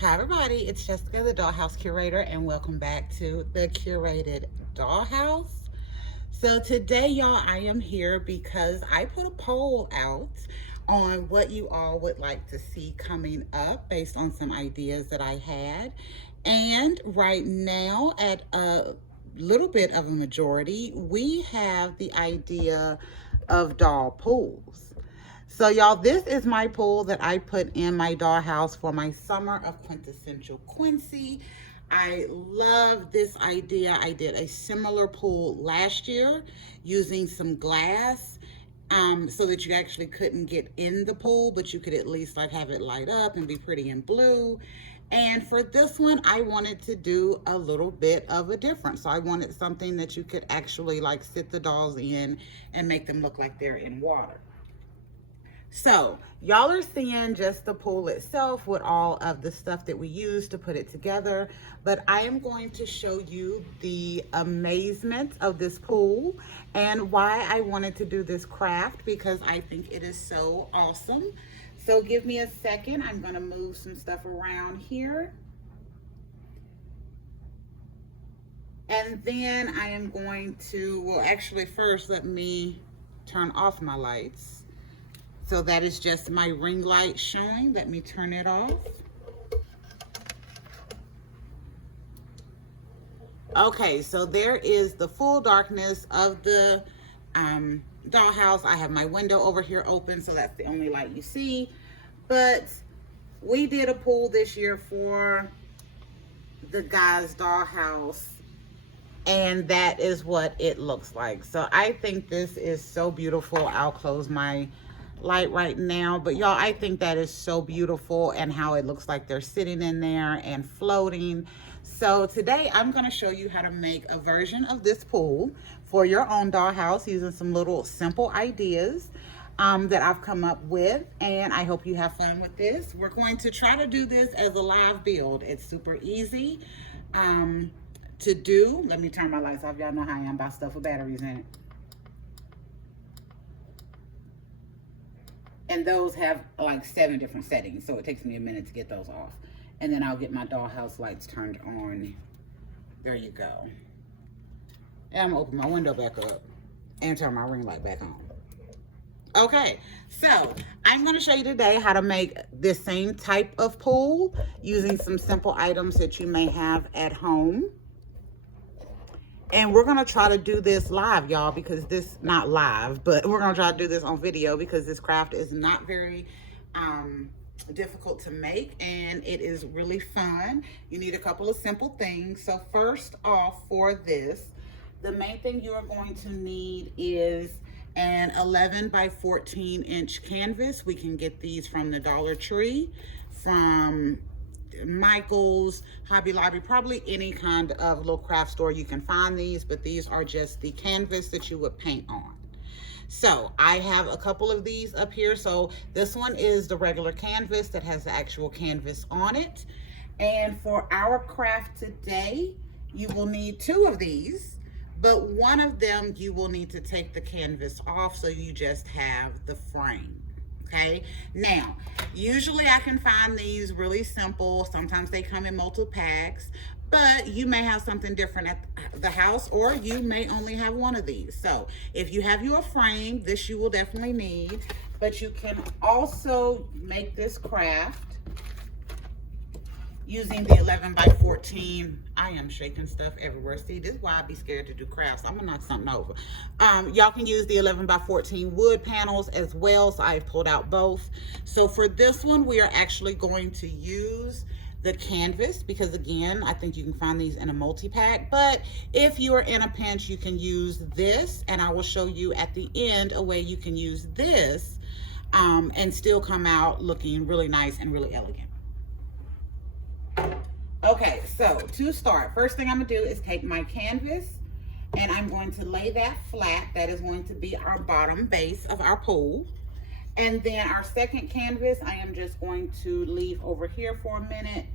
Hi everybody, it's Jessica, the Dollhouse Curator, and welcome back to the Curated Dollhouse. So today, y'all, I am here because I put a poll out on what you all would like to see coming up based on some ideas that I had. And right now, at a little bit of a majority, we have the idea of doll pools. So, y'all, this is my pool that I put in my dollhouse for my summer of quintessential Quincy. I love this idea. I did a similar pool last year using some glass so that you actually couldn't get in the pool, but you could at least like have it light up and be pretty in blue. And for this one, I wanted to do a little bit of a difference. So I wanted something that you could actually like sit the dolls in and make them look like they're in water. So y'all are seeing just the pool itself with all of the stuff that we use to put it together, but I am going to show you the amazement of this pool and why I wanted to do this craft, because I think it is so awesome. So give me a second. I'm going to move some stuff around here. And then I am going to, well, actually first let me turn off my lights. So that is just my ring light showing. Let me turn it off. Okay, so there is the full darkness of the dollhouse. I have my window over here open, so that's the only light you see. But we did a pool this year for the guys' dollhouse, and that is what it looks like. So I think this is so beautiful. I'll close my light right now, but y'all, I think that is so beautiful, and how it looks like they're sitting in there and floating. So today I'm going to show you how to make a version of this pool for your own dollhouse using some little simple ideas that I've come up with, and I hope you have fun with this. We're going to try to do this as a live build. It's super easy to do. Let me turn my lights off. Y'all know how I am about stuff with batteries in it. And those have like 7 different settings, so it takes me a minute to get those off. And then I'll get my dollhouse lights turned on. There you go. And I'm gonna open my window back up and turn my ring light back on. Okay, so I'm gonna show you today how to make this same type of pool using some simple items that you may have at home. And we're gonna try to do this live, y'all, because this, not live, but we're gonna try to do this on video because this craft is not very difficult to make, and it is really fun. You need a couple of simple things. So first off, for this, the main thing you are going to need is an 11 by 14 inch canvas. We can get these from the Dollar Tree, from Michael's, Hobby Lobby, probably any kind of little craft store you can find these, but these are just the canvas that you would paint on. So I have a couple of these up here. So this one is the regular canvas that has the actual canvas on it. And for our craft today, you will need 2 of these, but one of them you will need to take the canvas off, so you just have the frame. Okay, now usually I can find these really simple. Sometimes they come in multiple packs, but you may have something different at the house, or you may only have one of these. So if you have your frame, this you will definitely need, but you can also make this craft using the 11 by 14. I am shaking stuff everywhere. See, this is why I be scared to do crafts. I'm gonna knock something over. Y'all can use the 11 by 14 wood panels as well. So I've pulled out both. So for this one, we are actually going to use the canvas, because again, I think you can find these in a multi-pack, but if you are in a pinch, you can use this, and I will show you at the end a way you can use this and still come out looking really nice and really elegant. Okay, so to start, first thing I'm gonna do is take my canvas and I'm going to lay that flat. That is going to be our bottom base of our pool. And then our second canvas, I am just going to leave over here for a minute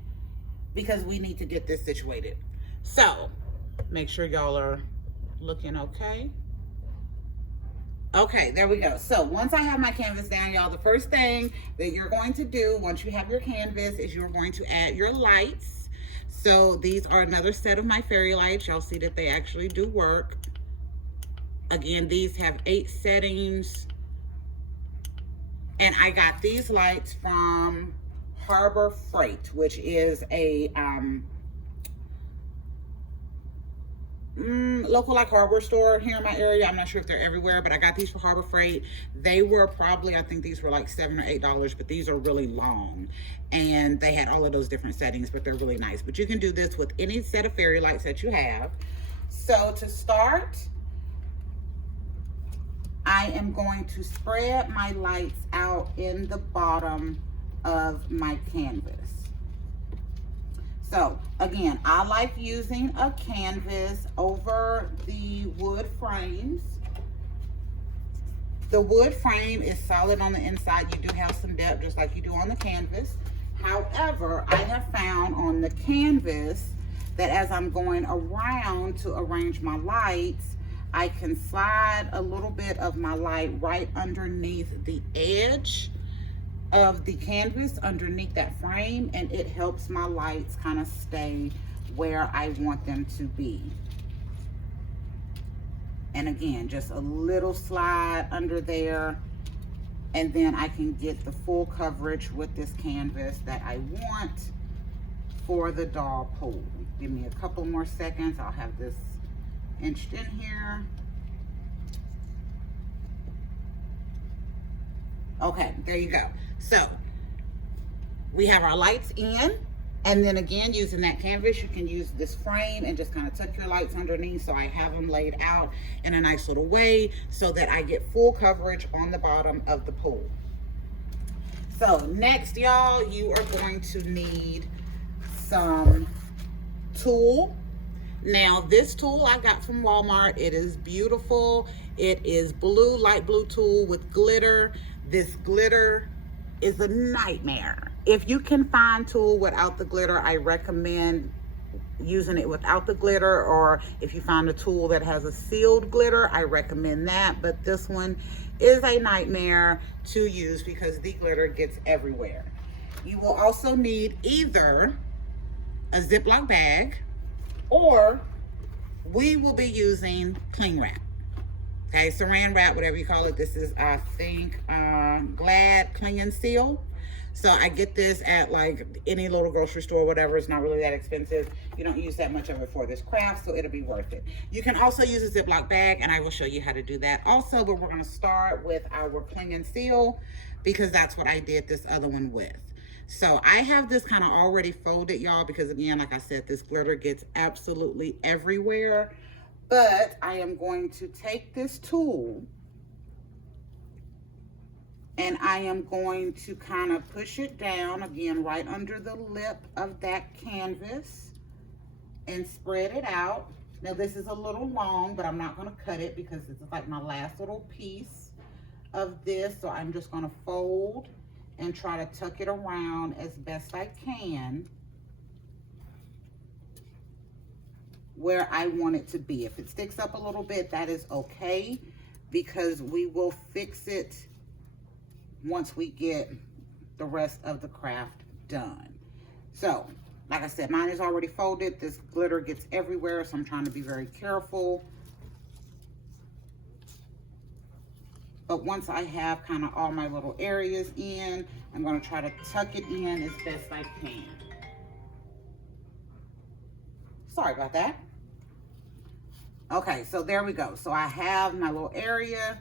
because we need to get this situated. So make sure y'all are looking okay. Okay, there we go. So once I have my canvas down, y'all, the first thing that you're going to do once you have your canvas is you're going to add your lights. So these are another set of my fairy lights. Y'all see that they actually do work. Again, these have 8 settings. And I got these lights from Harbor Freight, which is a local like hardware store here in my area. I'm not sure if they're everywhere, but I got these for Harbor Freight. They were probably, I think these were like $7 or $8, but these are really long. And they had all of those different settings, but they're really nice. But you can do this with any set of fairy lights that you have. So to start, I am going to spread my lights out in the bottom of my canvas. So again, I like using a canvas over the wood frames. The wood frame is solid on the inside. You do have some depth just like you do on the canvas. However, I have found on the canvas that as I'm going around to arrange my lights, I can slide a little bit of my light right underneath the edge of the canvas, underneath that frame, and it helps my lights kind of stay where I want them to be. And again, just a little slide under there, and then I can get the full coverage with this canvas that I want for the doll pool. Give me a couple more seconds. I'll have this inched in here. Okay, there you go. So we have our lights in, and then again, using that canvas, you can use this frame and just kind of tuck your lights underneath. So I have them laid out in a nice little way so that I get full coverage on the bottom of the pool. So next, y'all, you are going to need some tulle. Now, this tulle I got from Walmart. It is beautiful. It is blue, light blue tulle with glitter. This glitter is a nightmare. If you can find tulle without the glitter, I recommend using it without the glitter, or if you find a tulle that has a sealed glitter, I recommend that. But this one is a nightmare to use because the glitter gets everywhere. You will also need either a Ziploc bag, or we will be using cling wrap. Okay, saran wrap, whatever you call it. This is, I think, Glad Cling and Seal. So I get this at like any little grocery store, whatever. It's not really that expensive. You don't use that much of it for this craft, so it'll be worth it. You can also use a Ziploc bag, and I will show you how to do that also, but we're gonna start with our Cling and Seal because that's what I did this other one with. So I have this kind of already folded, y'all, because again, like I said, this glitter gets absolutely everywhere. But I am going to take this tulle and I am going to kind of push it down again right under the lip of that canvas and spread it out. Now this is a little long, but I'm not going to cut it because this is like my last little piece of this. So I'm just going to fold and try to tuck it around as best I can where I want it to be. If it sticks up a little bit, that is okay, because we will fix it once we get the rest of the craft done. So, like I said, mine is already folded. This glitter gets everywhere, so I'm trying to be very careful. But once I have kind of all my little areas in, I'm going to try to tuck it in as best I can. Sorry about that. Okay, so there we go. So I have my little area,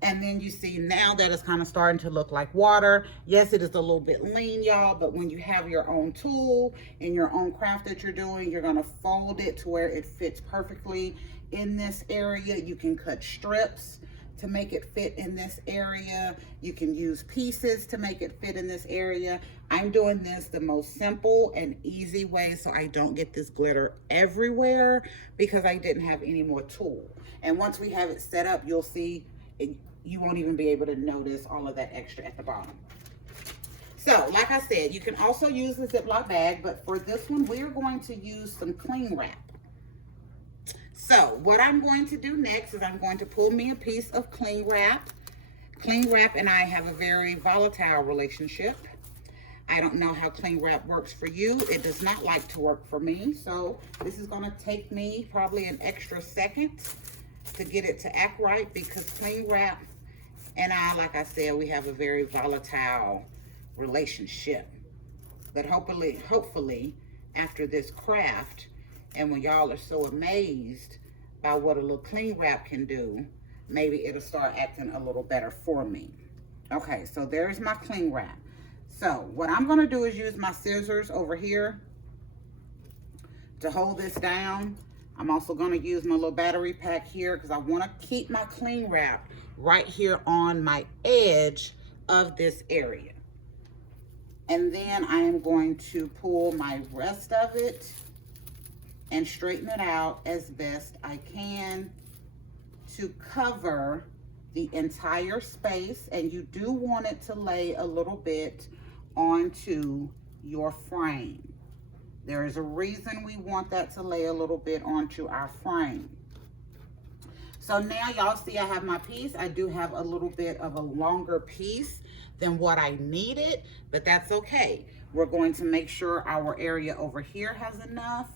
and then you see now that it's kind of starting to look like water. Yes, it is a little bit lean, y'all, but when you have your own tool and your own craft that you're doing, you're gonna fold it to where it fits perfectly in this area. You can cut strips to make it fit in this area. You can use pieces to make it fit in this area. I'm doing this the most simple and easy way so I don't get this glitter everywhere because I didn't have any more tool. And once we have it set up, you'll see you won't even be able to notice all of that extra at the bottom. So, like I said, you can also use the Ziploc bag, but for this one, we're going to use some cling wrap. So what I'm going to do next is I'm going to pull me a piece of cling wrap. Cling wrap and I have a very volatile relationship. I don't know how cling wrap works for you. It does not like to work for me. So this is gonna take me probably an extra second to get it to act right, because cling wrap and I, like I said, we have a very volatile relationship. But hopefully after this craft, and when y'all are so amazed by what a little cling wrap can do, maybe it'll start acting a little better for me. Okay, so there's my cling wrap. So what I'm gonna do is use my scissors over here to hold this down. I'm also gonna use my little battery pack here because I wanna keep my cling wrap right here on my edge of this area. And then I am going to pull my rest of it and straighten it out as best I can to cover the entire space. And you do want it to lay a little bit onto your frame. There is a reason we want that to lay a little bit onto our frame. So now y'all see I have my piece. I do have a little bit of a longer piece than what I needed, but that's okay. We're going to make sure our area over here has enough.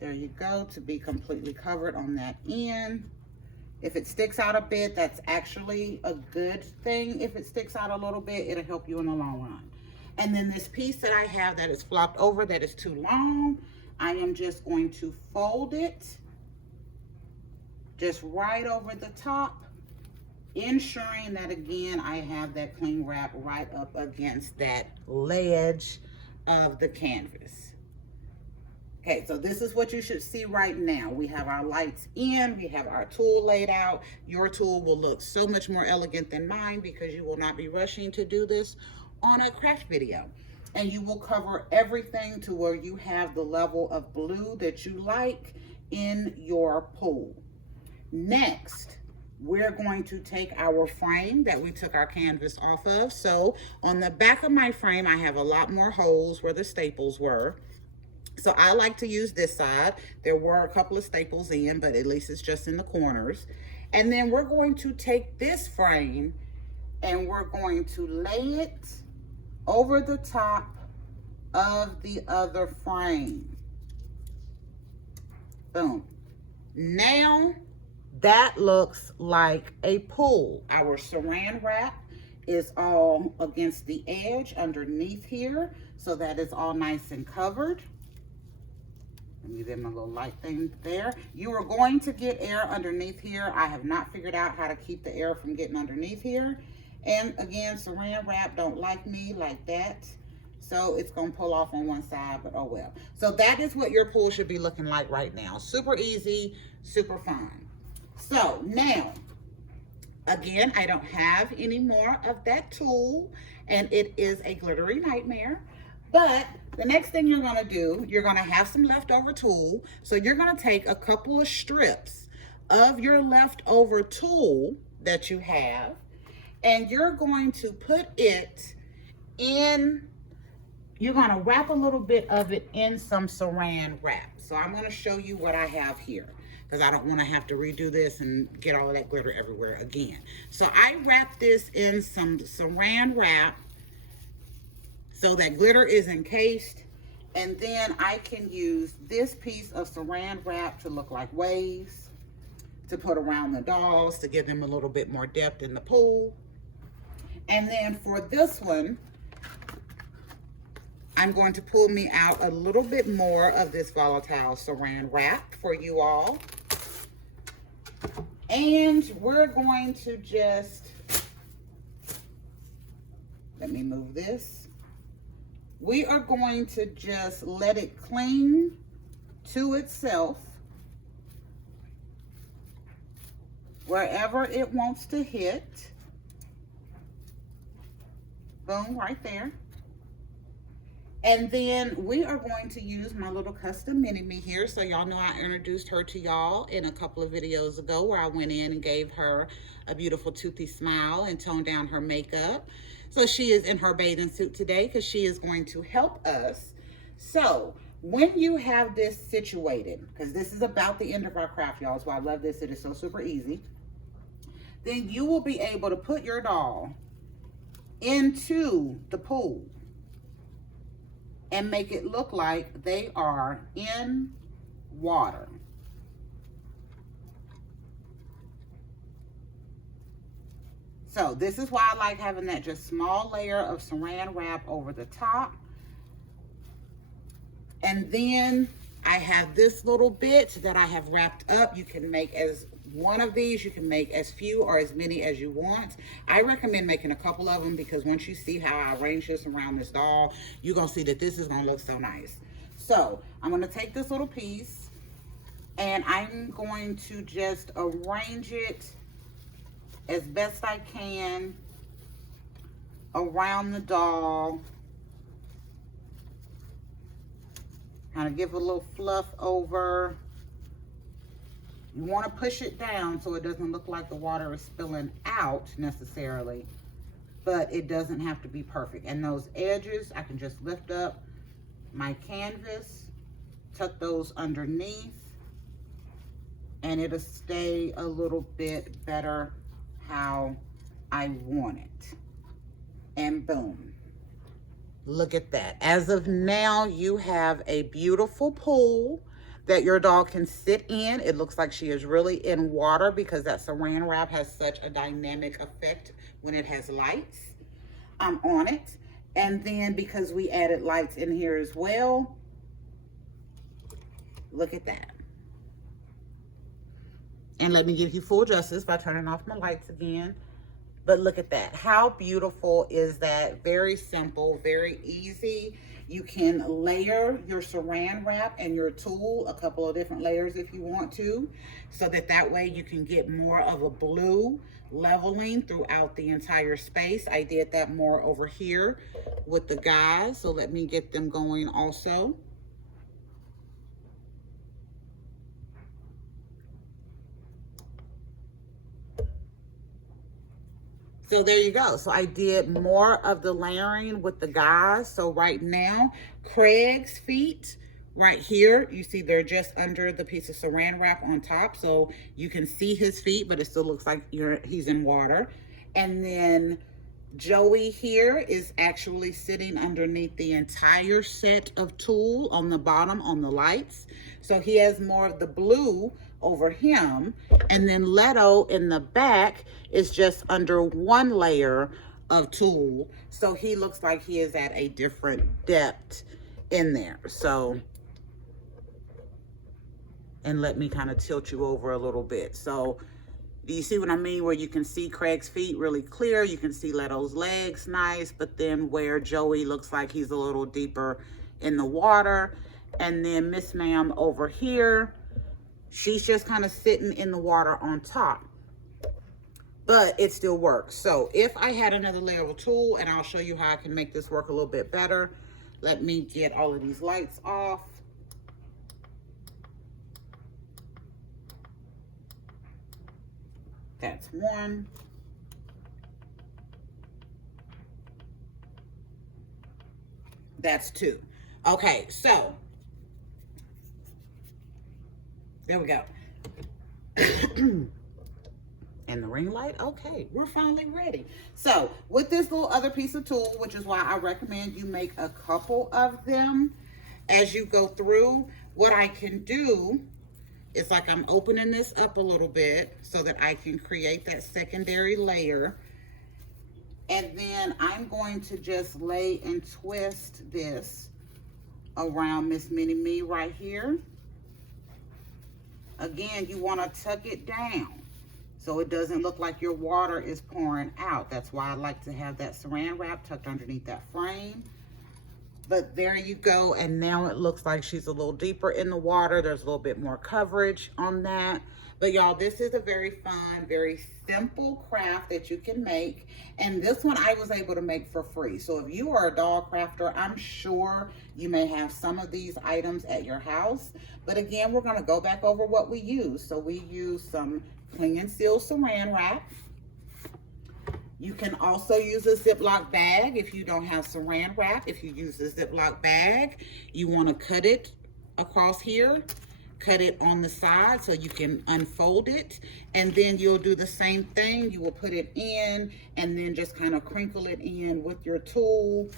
There you go, to be completely covered on that end. If it sticks out a bit, that's actually a good thing. If it sticks out a little bit, it'll help you in the long run. And then this piece that I have that is flopped over, that is too long, I am just going to fold it just right over the top, ensuring that, again, I have that cling wrap right up against that ledge of the canvas. Okay, so this is what you should see right now. We have our lights in, we have our tool laid out. Your tool will look so much more elegant than mine because you will not be rushing to do this on a craft video. And you will cover everything to where you have the level of blue that you like in your pool. Next, we're going to take our frame that we took our canvas off of. So on the back of my frame, I have a lot more holes where the staples were. So I like to use this side. There were a couple of staples in, but at least it's just in the corners. And then we're going to take this frame and we're going to lay it over the top of the other frame. Boom. Now that looks like a pool. Our saran wrap is all against the edge underneath here. So that is all nice and covered. Let me get my little light thing there. You are going to get air underneath here. I have not figured out how to keep the air from getting underneath here. And again, saran wrap don't like me like that. So it's gonna pull off on one side, but oh well. So that is what your pool should be looking like right now. Super easy, super fun. So now, again, I don't have any more of that tool and it is a glittery nightmare. But the next thing you're gonna do, you're gonna have some leftover tool. So you're gonna take a couple of strips of your leftover tool that you have, and you're going to put it in, you're gonna wrap a little bit of it in some saran wrap. So I'm gonna show you what I have here, because I don't wanna have to redo this and get all of that glitter everywhere again. So I wrap this in some saran wrap so that glitter is encased, and then I can use this piece of saran wrap to look like waves, to put around the dolls to give them a little bit more depth in the pool. And then for this one, I'm going to pull me out a little bit more of this volatile saran wrap for you all. And we're going to just, let me move this. We are going to just let it cling to itself wherever it wants to hit. Boom, right there. And then we are going to use my little custom mini-me here. So y'all know I introduced her to y'all in a couple of videos ago where I went in and gave her a beautiful toothy smile and toned down her makeup. So she is in her bathing suit today because she is going to help us So when you have this situated, because this is about the end of our craft, y'all, so I love this. It is so super easy. Then you will be able to put your doll into the pool and make it look like they are in water. So this is why I like having that just small layer of saran wrap over the top. And then I have this little bit that I have wrapped up. You can make as one of these, you can make as few or as many as you want. I recommend making a couple of them because once you see how I arrange this around this doll, you're gonna see that this is gonna look so nice. So I'm gonna take this little piece and I'm going to just arrange it as best I can around the doll. Kind of give a little fluff over. You want to push it down so it doesn't look like the water is spilling out necessarily, but it doesn't have to be perfect. And those edges, I can just lift up my canvas, tuck those underneath, and it'll stay a little bit better how I want it. And boom. Look at that. As of now, you have a beautiful pool that your doll can sit in. It looks like she is really in water because that saran wrap has such a dynamic effect when it has lights on it. And then because we added lights in here as well, look at that. And let me give you full justice by turning off my lights again. But look at that. How beautiful is that? Very simple, very easy. You can layer your saran wrap and your tulle, a couple of different layers if you want to, so that way you can get more of a blue leveling throughout the entire space. I did that more over here with the guys, so let me get them going also. So there you go. So I did more of the layering with the guys. So right now, Craig's feet right here, you see they're just under the piece of saran wrap on top. So you can see his feet, but it still looks like he's in water. And then Joey here is actually sitting underneath the entire set of tulle on the bottom on the lights. So he has more of the blue over him. And then Leto in the back is just under one layer of tulle. So he looks like he is at a different depth in there. So, and let me kind of tilt you over a little bit. So do you see what I mean? Where you can see Craig's feet really clear. You can see Leto's legs nice, but then where Joey looks like he's a little deeper in the water. And then Miss Ma'am over here, she's just kind of sitting in the water on top, but it still works. So if I had another layer of tulle, and I'll show you how I can make this work a little bit better. Let me get all of these lights off. That's one. That's two. Okay, so there we go. And the ring light. Okay, we're finally ready. So with this little other piece of tulle, which is why I recommend you make a couple of them as you go through, what I can do is, like, I'm opening this up a little bit so that I can create that secondary layer. And then I'm going to just lay and twist this around Miss Mini Me right here. Again, you want to tuck it down so it doesn't look like your water is pouring out. That's why I like to have that saran wrap tucked underneath that frame. But there you go. And now it looks like she's a little deeper in the water. There's a little bit more coverage on that. But y'all, this is a very fun, very simple craft that you can make. And this one I was able to make for free. So if you are a doll crafter, I'm sure you may have some of these items at your house. But again, we're gonna go back over what we use. So we use some cling and seal saran wrap. You can also use a Ziploc bag if you don't have saran wrap. If you use a Ziploc bag, you want to cut it across here, cut it on the side so you can unfold it, and then you'll do the same thing. You will put it in and then just kind of crinkle it in with your tool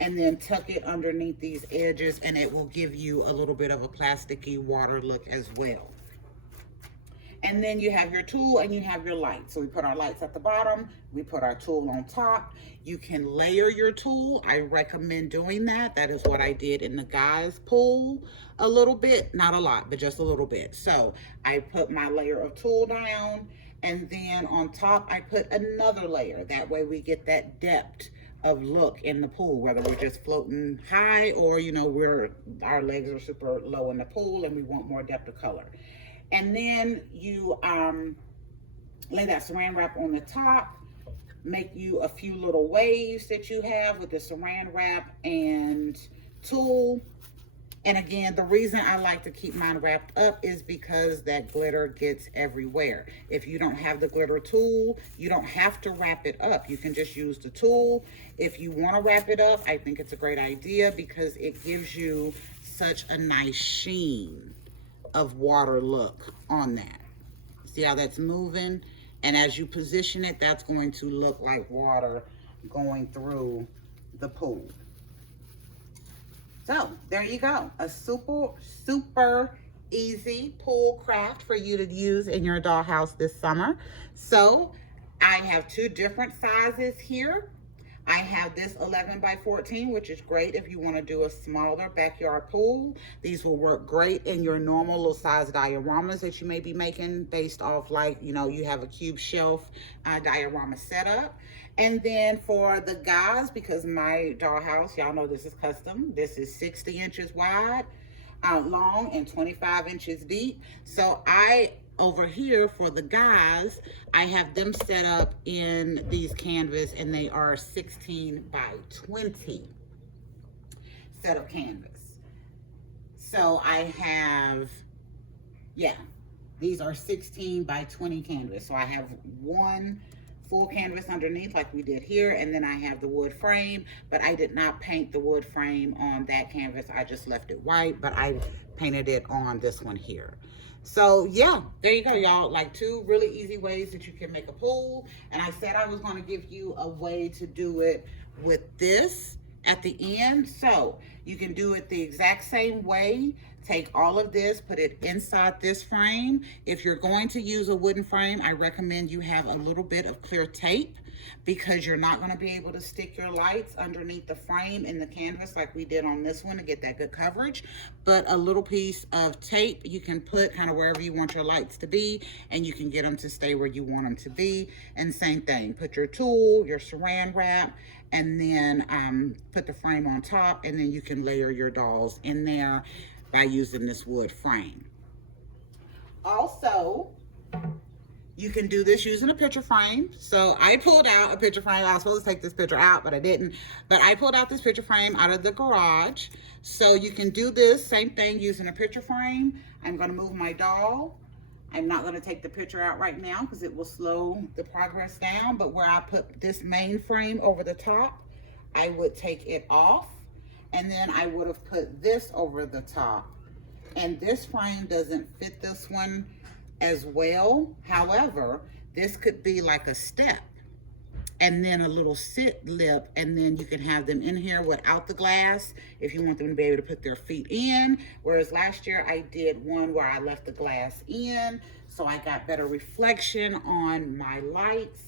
and then tuck it underneath these edges, and it will give you a little bit of a plasticky water look as well. And then you have your tool and you have your lights. So we put our lights at the bottom, we put our tool on top. You can layer your tool. I recommend doing that. That is what I did in the guys' pool a little bit, not a lot, but just a little bit. So I put my layer of tool down, and then on top I put another layer. That way we get that depth of look in the pool, whether we're just floating high or, you know, our legs are super low in the pool and we want more depth of color. And then you lay that saran wrap on the top, make you a few little waves that you have with the saran wrap and tool. And again, the reason I like to keep mine wrapped up is because that glitter gets everywhere. If you don't have the glitter tool, you don't have to wrap it up. You can just use the tool. If you want to wrap it up, I think it's a great idea because it gives you such a nice sheen of water look on that. See how that's moving? And as you position it, that's going to look like water going through the pool. So there you go, a super easy pool craft for you to use in your dollhouse this summer. So I have two different sizes here. I have this 11 by 14, which is great if you want to do a smaller backyard pool. These will work great in your normal little size dioramas that you may be making based off, like, you know, you have a cube shelf diorama setup. And then for the guys, because my dollhouse, y'all know this is custom, this is 60 inches wide, long, and 25 inches deep. So over here for the guys, I have them set up in these canvas, and they are 16 by 20 set of canvas. So I have, yeah, these are 16 by 20 canvas. So I have one full canvas underneath like we did here, and then I have the wood frame, but I did not paint the wood frame on that canvas. I just left it white, but I painted it on this one here. So yeah, there you go, y'all. Like, two really easy ways that you can make a pool. And I said I was going to give you a way to do it with this at the end. So you can do it the exact same way. Take all of this, put it inside this frame. If you're going to use a wooden frame, I recommend you have a little bit of clear tape, because you're not going to be able to stick your lights underneath the frame in the canvas like we did on this one to get that good coverage. But a little piece of tape you can put kind of wherever you want your lights to be, and you can get them to stay where you want them to be. And same thing, put your tool, your saran wrap, and then put the frame on top, and then you can layer your dolls in there by using this wood frame. Also, you can do this using a picture frame. So I pulled out a picture frame. I was supposed to take this picture out, but I didn't. But I pulled out this picture frame out of the garage. So you can do this same thing using a picture frame. I'm going to move my doll. I'm not going to take the picture out right now because it will slow the progress down. But where I put this main frame over the top, I would take it off. And then I would have put this over the top. And this frame doesn't fit this one as well. However, this could be like a step and then a little sit lip, and then you can have them in here without the glass if you want them to be able to put their feet in. Whereas last year I did one where I left the glass in, so I got better reflection on my lights,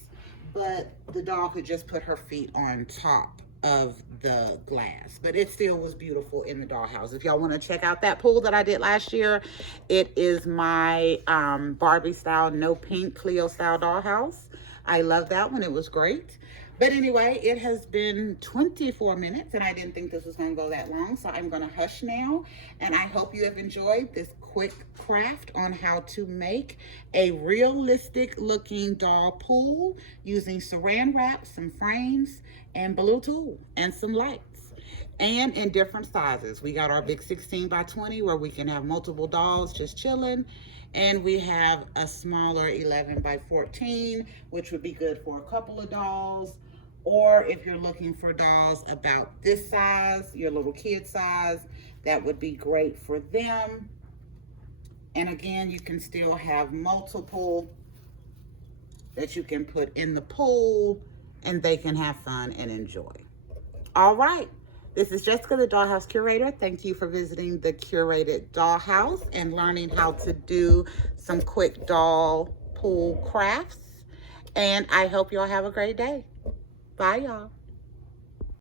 but the doll could just put her feet on top of the glass. But it still was beautiful in the dollhouse. If y'all want to check out that pool that I did last year, it is my Barbie style, no pink Cleo style dollhouse. I love that one. It was great. But anyway, it has been 24 minutes and I didn't think this was going to go that long. So I'm going to hush now. And I hope you have enjoyed this quick craft on how to make a realistic looking doll pool using saran wrap, some frames, and blue tool, and some lights. And in different sizes. We got our big 16 by 20 where we can have multiple dolls just chilling. And we have a smaller 11 by 14, which would be good for a couple of dolls. Or if you're looking for dolls about this size, your little kid size, that would be great for them. And again, you can still have multiple that you can put in the pool and they can have fun and enjoy. All right. This is Jessica, the Dollhouse Curator. Thank you for visiting the Curated Dollhouse and learning how to do some quick doll pool crafts. And I hope y'all have a great day. Bye, y'all.